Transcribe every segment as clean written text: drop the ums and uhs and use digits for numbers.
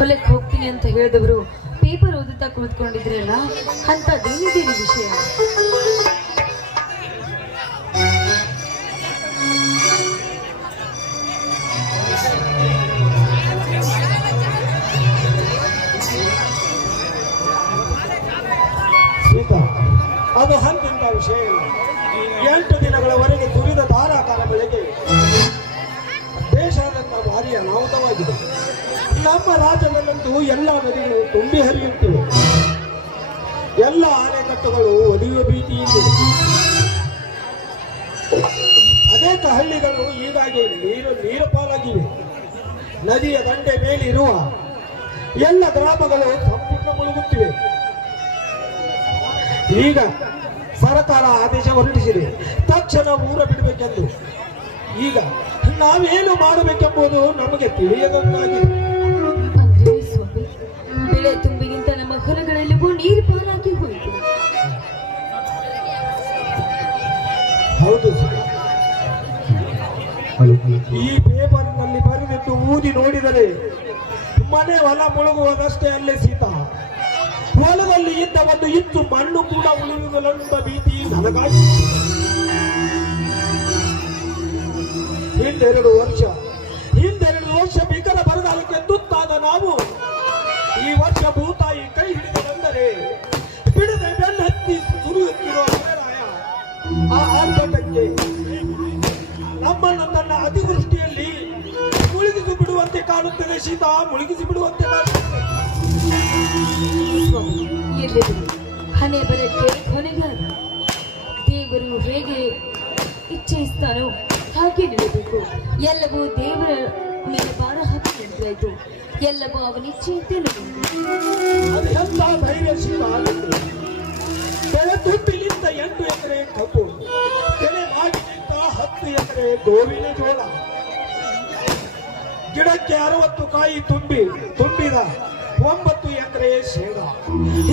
ಹೊಲಕ್ಕೆ ಹೋಗ್ತೀನಿ ಅಂತ ಹೇಳಿದವರು ಪೇಪರ್ ಓದುತ್ತಾ ಕೂತ್ಕೊಂಡಿದ್ರಲ್ಲ, ಅಂತದೇನಿದೇನು ವಿಷಯ? ಅದು ಹಂತಿಂತ ವಿಷಯ ಇಲ್ಲ. 8 ದಿನಗಳವರೆಗೆ ಸುರಿದ ಧಾರಾಕಾರ ಬೆಳೆಗೆ ದೇಶಾದ್ಯಂತ ಭಾರಿ ಅನಾಹುತವಾಗಿದೆ. ನಮ್ಮ ರಾಜ್ಯದಲ್ಲಂತೂ ಎಲ್ಲ ನದಿಗಳು ತುಂಬಿ ಹರಿಯುತ್ತಿವೆ. ಎಲ್ಲ ಅಣೆಕಟ್ಟುಗಳು ಒಡೆಯುವ ಭೀತಿ ಇದೆ. ಅನೇಕ ಹಳ್ಳಿಗಳು ಹೀಗಾಗಿ ನೀರು ಪಾಲಾಗಿವೆ. ನದಿಯ ದಂಡೆ ಮೇಲಿರುವ ಎಲ್ಲ ಗ್ರಾಮಗಳು ಸಂಪೂರ್ಣ ಮುಳುಗುತ್ತಿವೆ. ಈಗ ಸರ್ಕಾರ ಆದೇಶ ಹೊರಡಿಸಿದೆ, ತಕ್ಷಣ ಊರ ಬಿಡಬೇಕೆಂದು. ಈಗ ನಾವೇನು ಮಾಡಬೇಕೆಂಬುದು ನಮಗೆ ತಿಳಿಯದಂತಾಗಿದೆ. ಸ್ವಾಮಿ, ಬೆಳೆ ತುಂಬಿಗಿಂತ ನಮ್ಮ ಹೊಲಗಳೆಲ್ಲವೂ ನೀರು ಪಾಲಾಗಿ ಹೋಯಿತು. ಹೌದು, ಈ ಪೇಪರ್ನಲ್ಲಿ ಬರೆದಿದ್ದು ಊದಿ ನೋಡಿದರೆ ಮನೆ ಹೊಲ ಮುಳುಗುವುದಷ್ಟೇ ಅಲ್ಲೇ ಸೀತಾ. ಹೊಲದಲ್ಲಿ ಇದ್ದ ಒಂದು ಇತ್ತು ಮಣ್ಣು ಕೂಡ ಉಳಿಯುವುದೆಂಬ ಭೀತಿ ನನಗಾಗಿ. ಹಿಂದೆರಡು ವರ್ಷ ಭೀಕರ ಬರಗಾಲಕ್ಕೆ ತುತ್ತಾದ ನಾವು ಈ ವರ್ಷ ಭೂತಾಯಿ ಕೈ ಹಿಡಿದರೆಂದರೆ ಬಿಡದೆ ಬೆನ್ನತ್ತಿ ಸುರಿಯುತ್ತಿರುವ ಆ ಆರ್ಭಟಕ್ಕೆ ನಮ್ಮನ್ನು ತನ್ನ ಅತಿವೃಷ್ಟಿಯಲ್ಲಿ ಮುಳುಗಿಸಿ ಬಿಡುವಂತೆ ಕಾಣುತ್ತದೆ ಸೀತಾ, ಮುಳುಗಿಸಿ ಬಿಡುವಂತೆ ಕಾಣುತ್ತದೆ. ಹಣೆ ಬರಕ್ಕೆ ಕೊನೆಗಾರ. ದೇವರು ಹೇಗೆ ಇಚ್ಛಿಸ್ತಾನೋ ಹಾಗೆ ನಿಲ್ಲಬೇಕು. ಎಲ್ಲವೂ ದೇವರ ಮೇಲೆ ಭಾರ ಹಾಕಿ ನಿಂತಾಯ್ತು. ಎಲ್ಲವೂ ಅವನ ಇಚ್ಛೆಯಂತೆ ಅದೆಂತ ಧೈರ್ಯಶೀಲ ಆಗುತ್ತೆ. ಬೆಳೆ ತುಂಬಿಲಿಂದ 8 ಎಕರೆ ಕಬ್ಬು, ಬೆಳೆ ಮಾಡಿನಿಂದ 10 ಎಕರೆ ಗೋವಿನ ಜೋಳ, ಗಿಡಕ್ಕೆ 60 ಕಾಯಿ ತುಂಬಿದ 9 ಎಕರೆ ಶೇಂಗಾ.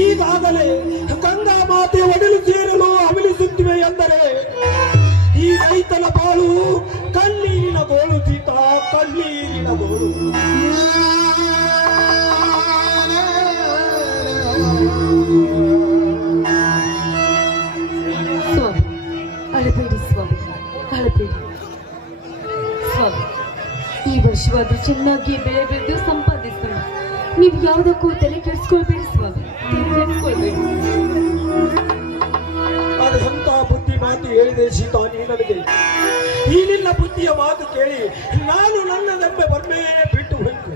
ಈಗಾಗಲೇ ಗಂಗಾ ಮಾತೆ ಒಡಲು ಸೇರಲು ಹವಲಿಸುತ್ತಿವೆ ಎಂದರೆ ಈ ರೈತನ ಬಾಳು ಕಣ್ಣೀರಿನ ಗೋಳು ಸೀತಾ, ಕಣ್ಣೀರಿನ ಗೋಳು. ಸ್ವಾಮಿ, ಅಳಬೇಡಿ ಸ್ವಾಮಿ, ಅಳಬೇಡಿ ಸ್ವಾಮಿ. ಈ ವರ್ಷವಾದ್ರೂ ಚೆನ್ನಾಗಿ ಬೆಳೆ ಬೆಳೆದು ಸಂಪಾದಿಸೋಣ. ನೀವು ಯಾವುದಕ್ಕೂ ತಲೆ ಕೆಡಿಸ್ಕೊಳ್ಬೇಡಿ ಸ್ವಾಮಿ, ತಲೆ ಕೆಡಿಸ್ಕೊಳ್ಬೇಡಿ. ಅದು ಎಂತ ಬುದ್ಧಿ ಮಾತು ಹೇಳಿದೆ ಸೀತಾ ನೀ ನನಗೆ. ಈ ನಿನ್ನ ಬುದ್ಧಿಯ ಮಾತು ಕೇಳಿ ನಾನು ನನ್ನ ನೆಮ್ಮೆ ಬರ್ಮೇ ಬಿಟ್ಟು ಹೋಯ್ತು.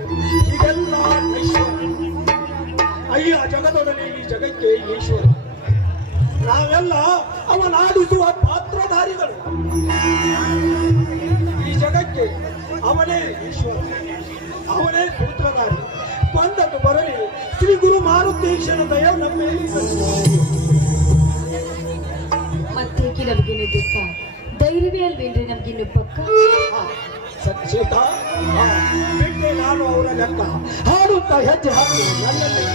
ಈಗೆಲ್ಲ ಅಯ್ಯ ಜಗದೊಡನೆ ಈ ಜಗಕ್ಕೆ ಈಶ್ವರ. ನಾವೆಲ್ಲ ಅವನಾಡಿಸುವ ಪಾತ್ರಧಾರಿಗಳು. ಈ ಜಗಕ್ಕೆ ಅವನೇ ಈಶ್ವರ, ಅವನೇ ಸೂತ್ರಧಾರಿ. ಬಂದದ್ದು ಬರಲಿ. ಶ್ರೀ ಗುರು ಮಾರುತೇಶ್ವರ ದಯ ನಮ್ಮ ಮತ್ತೆ ನಮಗೇನು ದುಃಖ, ಧೈರ್ಯವೇ ಅಲ್ವೇನ್ರಿ ನಮ್ಗಿನ್ನು ಪಕ್ಕ. ಸೀತಾ, ಬಿಟ್ಟೆ ನಾನು ಅವರ ಲೆಕ್ಕ ಹಾಡುತ್ತಾ ಹೆಜ್ಜೆ ಹಾಕಿ ನನ್ನಲ್ಲಿ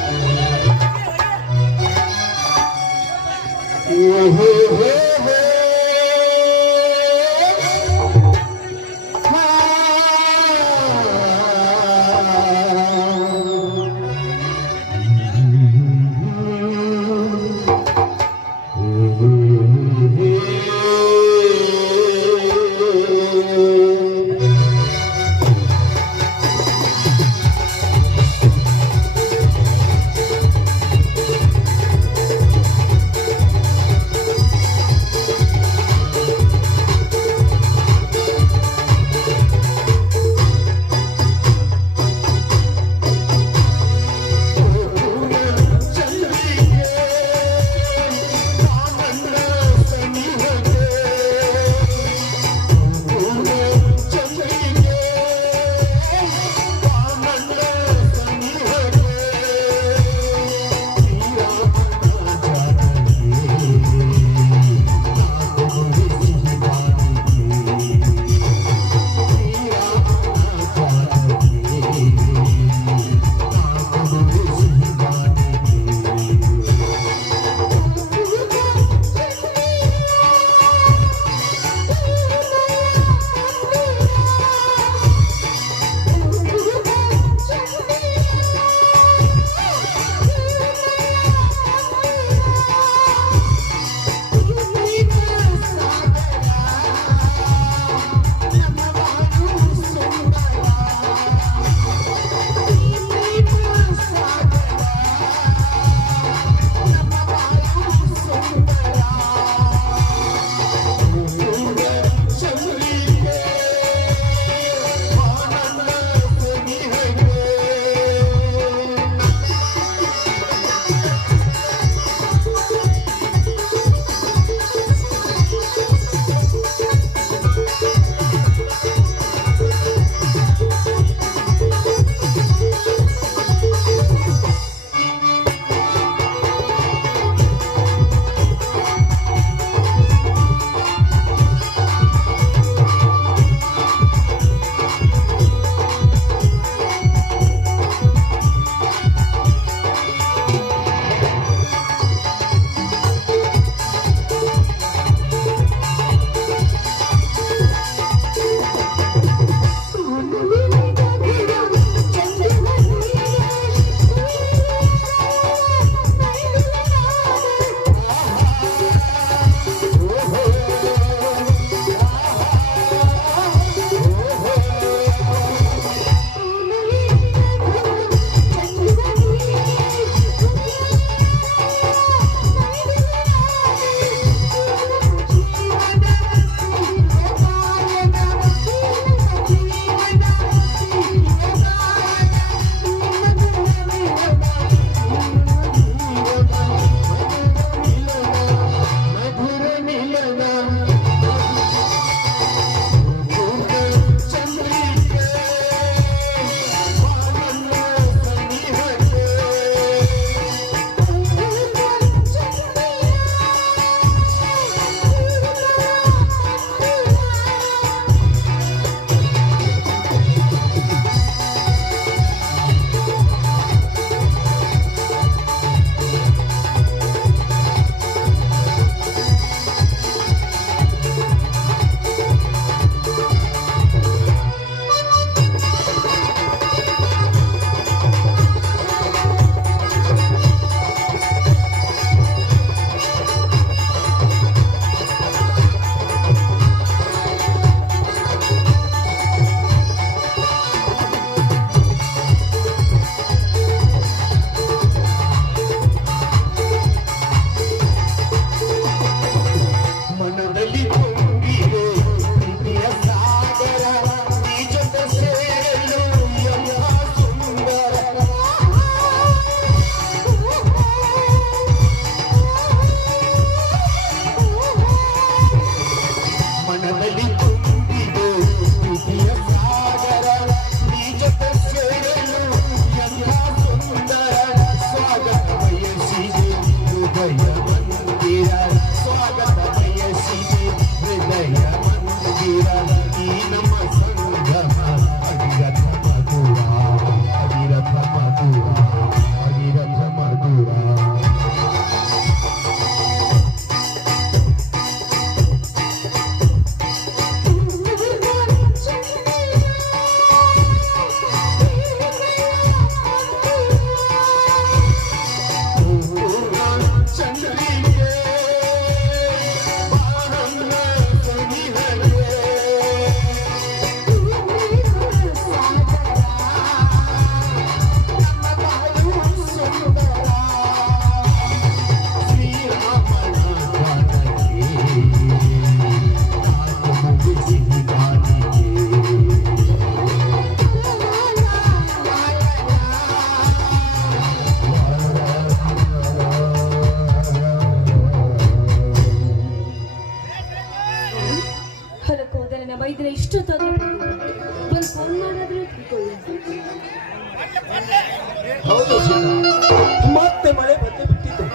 ಹೌದು ಸೀತಾ, ಮತ್ತೆ ಮಳೆ ಬಂದು ಬಿಟ್ಟಿತು.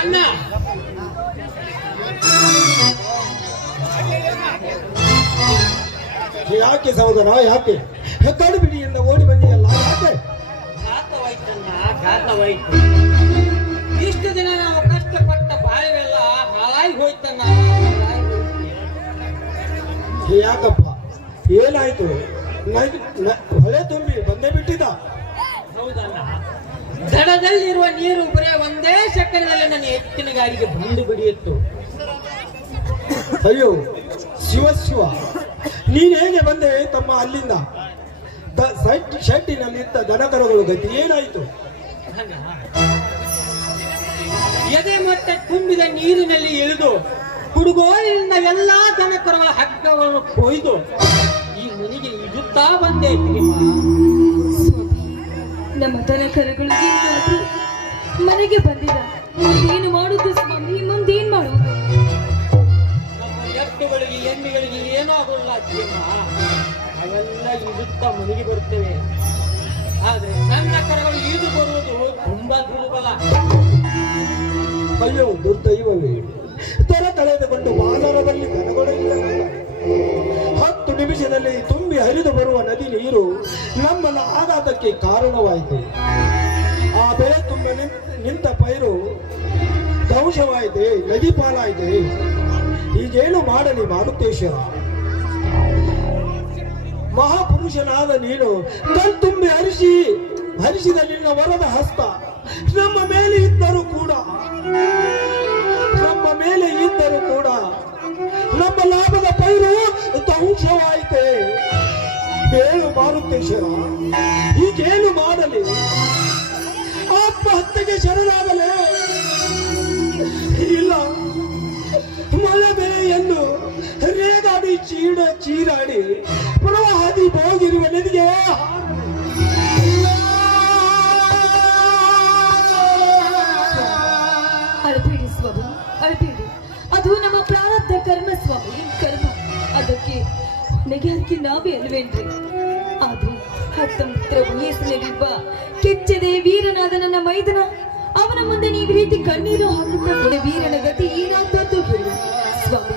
ಅಣ್ಣ ಯಾಕೆ ಸಹೋದರ, ಯಾಕೆ ಹೆದ್ದಾಡಿ ಬಿಡಿಯಿಂದ ಓಡಿ ಬಂದಿಯಲ್ಲ, ಯಾಕೆ? ಘಾತವಾಯ್ತು. ಇಷ್ಟು ದಿನ ನಾವು ಕಷ್ಟಪಟ್ಟ ಬಾಳೆವೆಲ್ಲ ಹಾಳಾಗಿ ಹೋಯ್ತಣ್ಣ. ಯಾಕಪ್ಪ, ಏನಾಯ್ತು? ಹೊಳೆ ತುಂಬಿ ಬಂದೇ ಬಿಟ್ಟಿದ್ದ. ಹೌದಣ್ಣ, ದಡದಲ್ಲಿರುವ ನೀರು ಬರೇ ಒಂದೇ ಸೆಕೆಂಡ್ನಲ್ಲಿ ನನ್ನ ಎತ್ತಿನ ಗಾಡಿಗೆ ಬಂದು ಬಿಡಿಯಿತ್ತು. ಅಯ್ಯೋ ಶಿವ ಶಿವ, ನೀನ್ ಹೇಗೆ ಬಂದೆ ತಮ್ಮ ಅಲ್ಲಿಂದ? ಶೆಟ್ಟಿನಲ್ಲಿದ್ದ ದನಕರಗಳು ಗತಿ ಏನಾಯ್ತು? ಎದೆ ಮಟ್ಟ ತುಂಬಿದ ನೀರಿನಲ್ಲಿ ಇಳಿದು ಕುಡುಗೋಲಿನಿಂದ ಎಲ್ಲಾ ದನಕರಗಳ ಹಗ್ಗಗಳನ್ನು ಕೊಯ್ದು ಈ ಮನೆಗೆ ಇಡುತ್ತಾ ಬಂದೆ. ನಮ್ಮ ದನಕರಗಳು ಏನಾದ್ರು ಮನೆಗೆ ಬಂದಿದ, ಏನು ಮಾಡುದು ಸ್ವಾಮಿ? ಮುಂದೇನ್ ಮಾಡುವುದು? ನಮ್ಮ ಎತ್ತುಗಳಿಗೆ ಎಮ್ಮೆಗಳಿಗೆ ಏನೂ ಆಗೋಲ್ಲ ಅಜ್ಜಿಯಮ್ಮ, ಅವೆಲ್ಲ ಇಡುತ್ತಾ ಮನೆಗೆ ಬರುತ್ತೇವೆ. ಆದ್ರೆ ಸಣ್ಣ ಕರಗಳು ಈದು ಬರುವುದು ತುಂಬಾ ದುರ್ಬಲ. ಅಯ್ಯೋ ದುರ್ದೈವವೇ, ತರ ಕಳೆದುಕೊಂಡು ಬಾನರದಲ್ಲಿ ದನಗೊಳಿಲ್ಲ. 10 ನಿಮಿಷದಲ್ಲಿ ತುಂಬಿ ಹರಿದು ಬರುವ ನದಿ ನೀರು ನಮ್ಮನ್ನ ಆಘಾತಕ್ಕೆ ಕಾರಣವಾಯಿತು. ಆ ಬೆಳೆ ತುಂಬ ನಿಂತ ಪೈರು ಧ್ವಂಸವಾಯಿತೆ, ನದಿ ಪಾಲಾಯಿತೆ. ಈಗೇನು ಮಾಡಲಿ ಮಾರುತೇಶ್ವರ? ಮಹಾಪುರುಷನಾದ ನೀನು ಕಣ್ತುಂಬಿ ಹರಿಸಿದ ನಿನ್ನ ವರದ ಹಸ್ತ ನಮ್ಮ ಮೇಲೆ ಇದ್ದರೂ ಕೂಡ ನಮ್ಮ ಲಾಭದ ಪೈರು ಧ್ವಂಸವಾಯಿತೆ. ಹೇಳು ಮಾರುತೇಶ್ವರ, ಈಗೇನು ಮಾಡಲಿ? ಆತ್ಮಹತ್ಯೆಗೆ ಶರಣಾಗಲೇ? ಇಲ್ಲ, ಮಳೆ ಬೆಳೆ ಎಂದು ರೇಗಾಡಿ ಚೀರಾಡಿ ಪ್ರವಾಹದಿ ಹೋಗಿರುವ ನದಿಗೆ ಅಳಬೇಡಿ ಸ್ವಾಮಿ, ಅಳಬೇಡಿ. ಅದು ನಮ್ಮ ಪ್ರಾರಬ್ಧ ಕರ್ಮ ಸ್ವಾಮಿ, ಕರ್ಮ. ಅದಕ್ಕೆ ನೆಗೆಯಾಕಿ ನಾವೇ ಅಲ್ವೇನ್ರಿ? ಆದ್ರೆ 19 ವಯಸ್ಸಿನಲ್ಲಿರುವ ಕೆಚ್ಚದೆ ವೀರನಾದ ನನ್ನ ಮೈದನ, ಅವನ ಮುಂದೆ ನೀವು ರೀತಿ ಕಣ್ಣೀರು ಹಾಕುತ್ತಾ ವೀರನ ಗತಿ ಏನಾಗ್ತದ್ದು ಹೇಳಿ ಸ್ವಾಮಿ.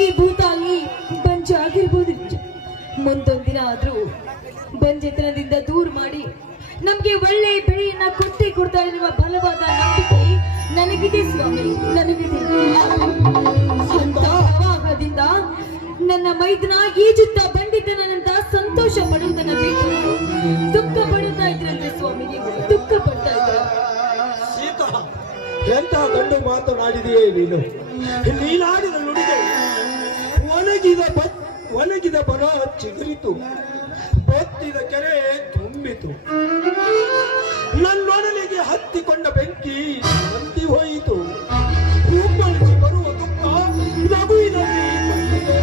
ಈ ಭೂತಾಯಿ ಬಂಜೆ ಆಗಿರ್ಬೋದು ನಿಜ, ಮುಂದೊಂದಿನ ಆದ್ರೂ ಬಂಜೆತನದಿಂದ ದೂರ ಮಾಡಿ ನಮ್ಗೆ ಒಳ್ಳೆ ಬೆಳೆಯನ್ನ ಕೊಡ್ತಾ ಇರುವ ಬಲವಾದ ನಂಬಿಕೆ ನನಗಿದೆ ಸ್ವಾಮಿ, ನನಗಿದೆ. ಅಂತ ಪ್ರವಾಹದಿಂದ ನನ್ನ ಮೈದನ ಈಜುತ್ತಾ ಬಂದಿದ್ದನಂತ ಸಂತೋಷ ಪಡುವುದನ್ನ ಬಿಟ್ಟು ದುಃಖ ಪಡುತ್ತಾ ಇದ್ರಂತೆ ಸ್ವಾಮಿ. ನೀವು ದುಃಖ ಪಡ್ತಾ ಇದ್ರ. ಸೀತಾ, ಎಂತ ಗಂಡು ಮಾತನಾಡಿದೆಯೇ ನೀನು? ನೀನಾಡಿದ ನುಡಿಗೆ ಒಣಗಿದ ಬರ ಚಿಗುರಿತು, ಬೊತ್ತಿದ ಕೆರೆ ತುಂಬಿತು. ನನ್ನೊಡಲಿಗೆ ಹತ್ತಿಕೊಂಡ ಬೆಂಕಿ ನಂದಿ ಹೋಯಿತು. ಉಮ್ಮಳಿಸಿ ಬರುವ ದುಃಖ ನಗುವಿನಲ್ಲಿ ಬಂದಿದೆ.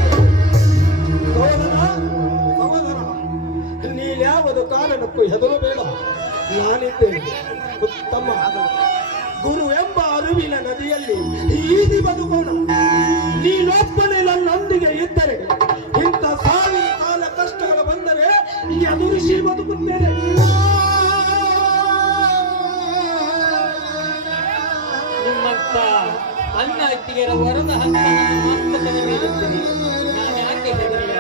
ಸಹೋದರ, ನೀನ್ಯಾವುದು ಕಾರಣಕ್ಕೂ ಹೆದರಬೇಡ, ನಾನಿದ್ದೇನೆ. ಉತ್ತಮ ಗುರು ಎಂಬ ಅರಿವಿನ ನದಿಯಲ್ಲಿ ಈದಿ ಬದುಕೋಣ. ನೀನೊಬ್ಬನೇ ನನ್ನೊಂದಿಗೆ ಇದ್ದರೆ ಇಂಥ ಸಾವಿರ ಕಾಲ ಕಷ್ಟಗಳು ಬಂದರೆ ಎದುರಿಸಿ ಬದುಕುತ್ತೇನೆ. ನಿಮ್ಮಂತ ಅನ್ನ ಅತ್ತಿಗೆರ ವರದ ಹಂತ ನನ್ನ ಮಸ್ತಕದ ಮೇಲಿದ್ದರೆ ನಾನು ಯಾಕೆ ಹೆದರಲಿ?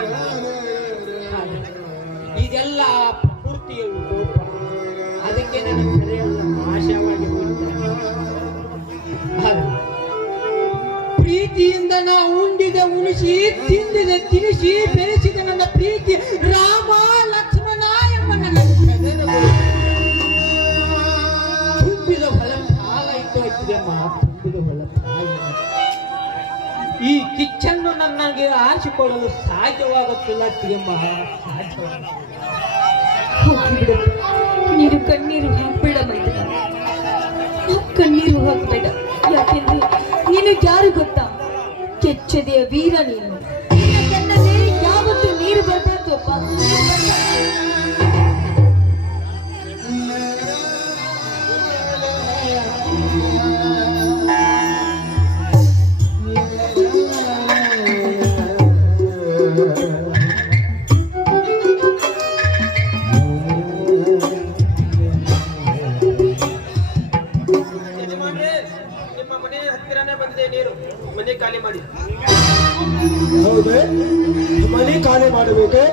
ಇದೆಲ್ಲ ಪ್ರಕೃತಿಯ ವಿಕೋಪ, ಅದಕ್ಕೆ ನನ್ನ ಹೃದಯೆಲ್ಲ ನಾಶವಾಗಿ ಹೋಯಿತು. ಪ್ರೀತಿಯಿಂದ ನಾ ಉಂಡಿದೆ ಉಣಿಸಿ, ತಿಂದಿದೆ ತಿನಿಸಿ, ಬೆಳೆಸಿದ ನನ್ನ ಪ್ರೀತಿ ರಾಮ ಲಕ್ಷ್ಮಣ ಎಂಬ ನನ್ನ ಹೆಸರು ತುಂಬಿದ ಹೊಲ ಹಾಲಾಯ್ತು ಆಯ್ತಿದೆಮ್ಮ, ತುಂಬಿದ ಹೊಲ. ಈ ಕಿಚ್ಚನ್ನು ನನಗೆ ಆರಿಸಿಕೊಳ್ಳಲು ಸಾಧ್ಯವಾಗುತ್ತಿಲ್ಲ ಎಂಬ ಹೋಗಿಬಿಡು, ನೀನು ಕಣ್ಣೀರು ಹಾಕ್ಬೇಡ ಮೈದನ, ಕಣ್ಣೀರು ಹಾಕ್ಬೇಡ. ಯಾಕೆಂದ್ರೆ ನೀನು ಯಾರು ಗೊತ್ತಾ? ಕೆಚ್ಚದೆಯ ವೀರ ನೀನು. ನಿನ್ನ ಕಣ್ಣಲ್ಲಿ ಯಾವತ್ತೂ ನೀರು ಮನೆ ಖಾಲಿ ಮಾಡಬೇಕೆ?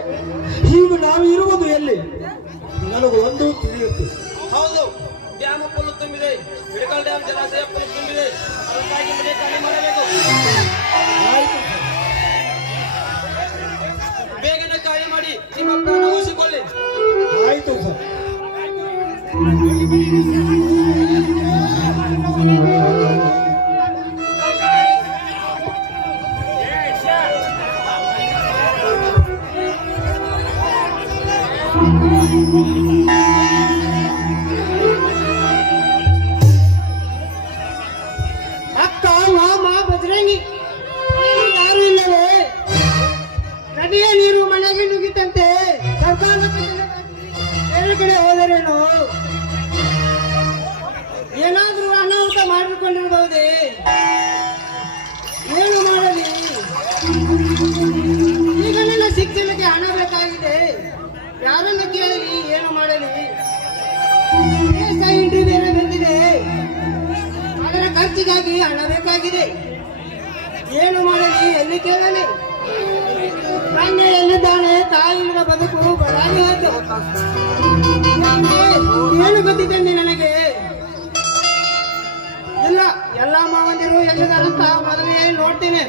ಈಗ ನಾವು ಇರುವುದು ಎಲ್ಲಿ? ನನಗೆ ಒಂದು ತಿಳಿಯುತ್ತೆ. ಹೌದು, ಡ್ಯಾಮ್ ಫುಲ್ ತುಂಬಿದೆ. ಇಳಕಲ್ ಡ್ಯಾಮ್ ಜಲಾಶಯ ಫುಲ್ ತುಂಬಿದೆ. ಅದಕ್ಕಾಗಿ ಮನೆ ಖಾಲಿ ಮಾಡಬೇಕು. ಆಯ್ತು. ಬೇಗನೆ ಖಾಲಿ ಮಾಡಿ ನಿಮ್ಮ ಪ್ರಾಣ ಉಳಿಸಿಕೊಳ್ಳಿ. ಆಯ್ತು ಸರ್. ಅಕ್ಕ ಮಾಮ ಬಜರಂಗಿ ಯಾರು ಇಲ್ಲವೇ? ನದಿಯ ನೀರು ಮನೆಗೆ ನುಗ್ಗಿತಂತೆ. ಸರ್ಕಾರ ಬೇರೆ ಕಡೆ ಹೋದರೇನು? ಏನಾದ್ರೂ ಅನಾಹುತ ಮಾಡಿಕೊಂಡಿರಬಹುದೇ? ಏನು ಮಾಡಲಿ? ಈಗ ನನ್ನ ಶಿಕ್ಷಣಕ್ಕೆ ಹಣ ಬೇಕಾಗಿದೆ. ಯಾರನ್ನು ಕೇಳಲಿ? ಏನು ಮಾಡಲಿ? ಇಂಟರ್ವ್ಯೂ ಬೇರೆ ಬಂದಿದೆ. ಅದರ ಖರ್ಚಿಗಾಗಿ ಹಣ ಬೇಕಾಗಿದೆ. ಏನು ಮಾಡಲಿ? ಎಲ್ಲಿ ಕೇಳಲಿ? ತಂದೆ ಎಲ್ಲಿದ್ದಾನೆ? ತಾಯಿ ಇಲ್ಲದ ಬದುಕು ಬಡಾಗಿ ಹೋಯ್ತು. ಏನು ಗೊತ್ತಿದ್ದಂತೆ ನನಗೆ? ಇಲ್ಲ, ಎಲ್ಲ ಮಾವಂದಿರು ಎಲ್ಲಿದ್ದಾರಂತ ಮೊದಲೇ ನೋಡ್ತೇನೆ.